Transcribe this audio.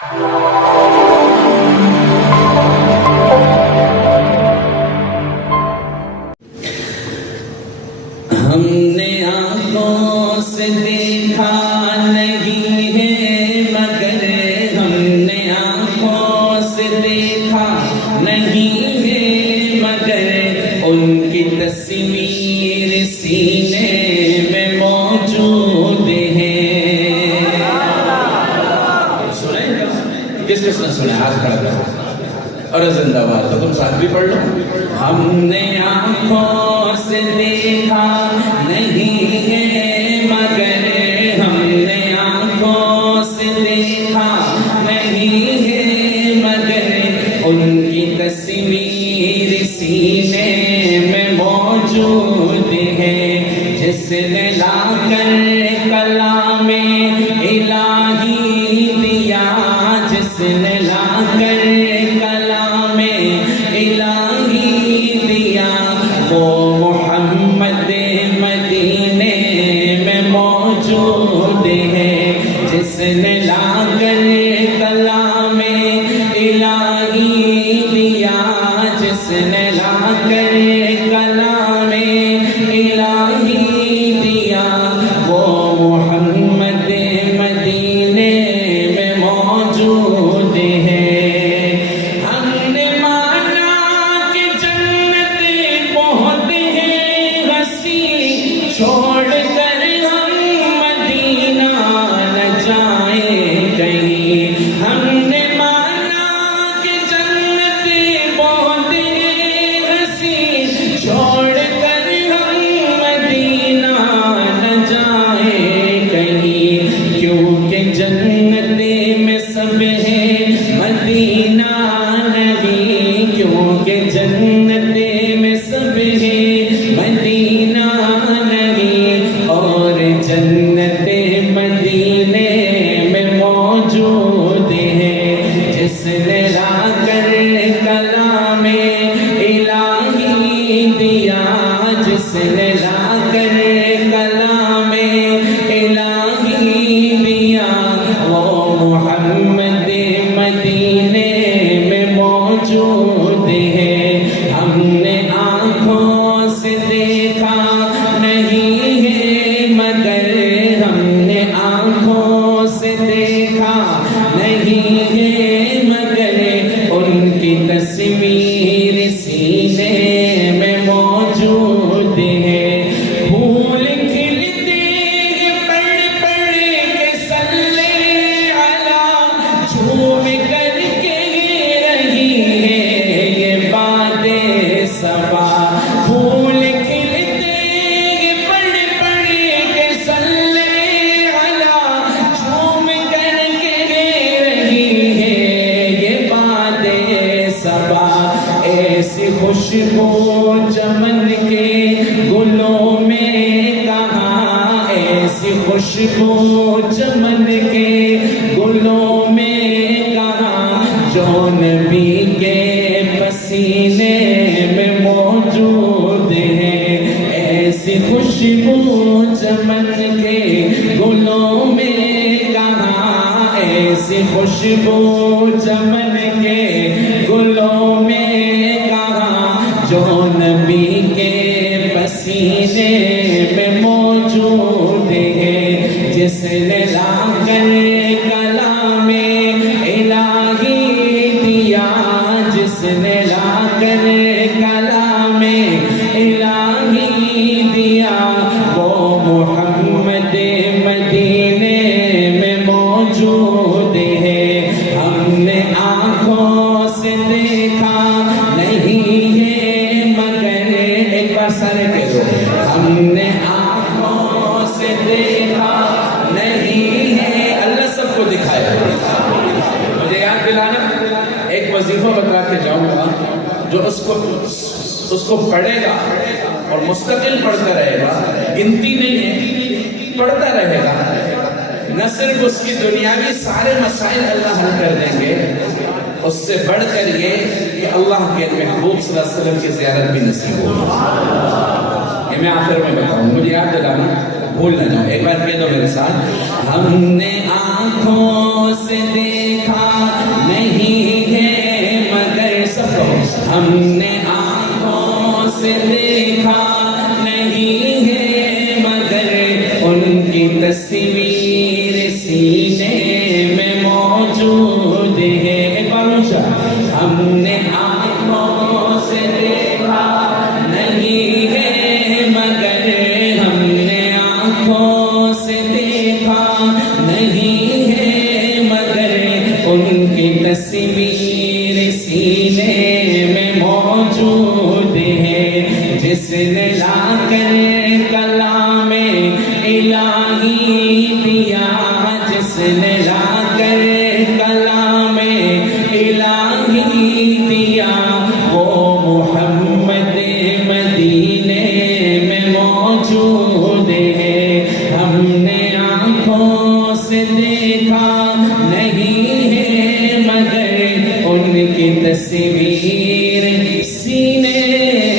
ہم نے آنکھوں سے دیکھا نہیں ہے مگر ہم نے آنکھوں سے دیکھا نہیں ہے مگر ان کی تصویر سینے میں موجود ہے. سنیں گا کس کس نے سنا؟ ہاتھ کھڑا کرو اور زندہ باد. تو تم ساتھ بھی پڑھ لو. ہم نے آنکھوں سے دیکھا نہیں ہے مگر ہم نے آنکھوں سے دیکھا نہیں ہے مگر ان کی تصویر سینے میں موجود ہے. جس نے لا کر کلام الہی دیا, جس نے لا کر کلام الہی دیا, وہ محمد مدینے میں موجود ہے. جس نے لا کر کلام الہی دیا, جس نے لا کر کلام الہی دیا, وہ محمد مدینے میں موجود ہے. ہم نے مانا کہ جنت بہت ہے ہنسی, چھوڑ کر ہم مدینہ نہ جائیں کہیں. ہم نے مانا کہ جنت بہت ہے ہنسی, چھوڑ کر ہم مدینہ نہ جائیں کہیں. کیونکہ جنت میں سب ہے مدینہ نہیں, کیونکہ جنت میں سب ہے مدینہ نہیں, اور جنت مدینے میں موجود ہے. جس نے لا کر کلام الہی دیا, جس نے لا کر کلام الہی دیا, وہ محمد مدینے میں موجود ہے. ہم نے آنکھوں سے دیکھا نہیں ہے مگر ہم نے آنکھوں سے دیکھا نہیں ہے مگر ان کی تصویر سینے میں موجود ہے. پھول کھلتے ہیں پڑھ پڑھ کے صلی علی, جھوم کر کے رہی ہے یہ باد صبا. پھول کھلتے ہیں پڑھ پڑھ کے صلی علی, جھوم کر کے رہی ہے یہ باد صبا. ایسی خوشبو چمن کے گلوں میں کہاں, ایسی خوشبو چمن کے گلوں میں کہاں, جو نبی کے پسینے میں موجود ہے. ایسی خوشبو چمن کے گلوں میں کہاں, ایسی خوشبو چمن کے گلوں میں کہاں, جو نبی کے پسینے میں موجود ہے. جس نے لا کر کلام الہی دیا, جس نے لا کر کلام الہی دیا, وہ محمد مدینے میں موجود ہے. ہم نے آنکھوں سے دیکھا نہیں ہے مگر, ایک بار سارے کہہ دو, ہم نے آنکھوں سے دیکھا نہیں ہے. اللہ سب کو دکھایا. مجھے یاد دلانا, ایک وظیفہ بتا کے جاؤں گا, جو اس کو پڑھے گا اور مستقل پڑھتا رہے گا, گنتی نہیں ہے, پڑھتا رہے گا, نہ صرف اس کی دنیاوی سارے مسائل اللہ حل کر دیں گے, اس سے بڑھ کر یہ کہ اللہ کے محبوب صلی اللہ علیہ وسلم کی زیارت بھی نصیب ہو. یہ میں آخر میں بتاؤں, مجھے یاد دلانا, بھول نہ جاؤں. ایک بار کہہ دو میرے ساتھ, ہم نے آنکھوں سے دیکھا سے دیکھا نہیں ہے مگر ان کی تصویر سینے میں موجود ہے۔ ہم نے آنکھوں سے دیکھا نہیں ہے مگر ہم نے آنکھوں سے دیکھا نہیں ہے مگر ان کی تصویر سینے میں موجود ہے۔ جس نے لا کر کلام الہی دیا، جس نے لا کر کلام الہی دیا، وہ محمد مدینے میں موجود ہے۔ ہم نے آنکھوں سے دیکھا نہیں ہے مگر ان کی تصویر سینے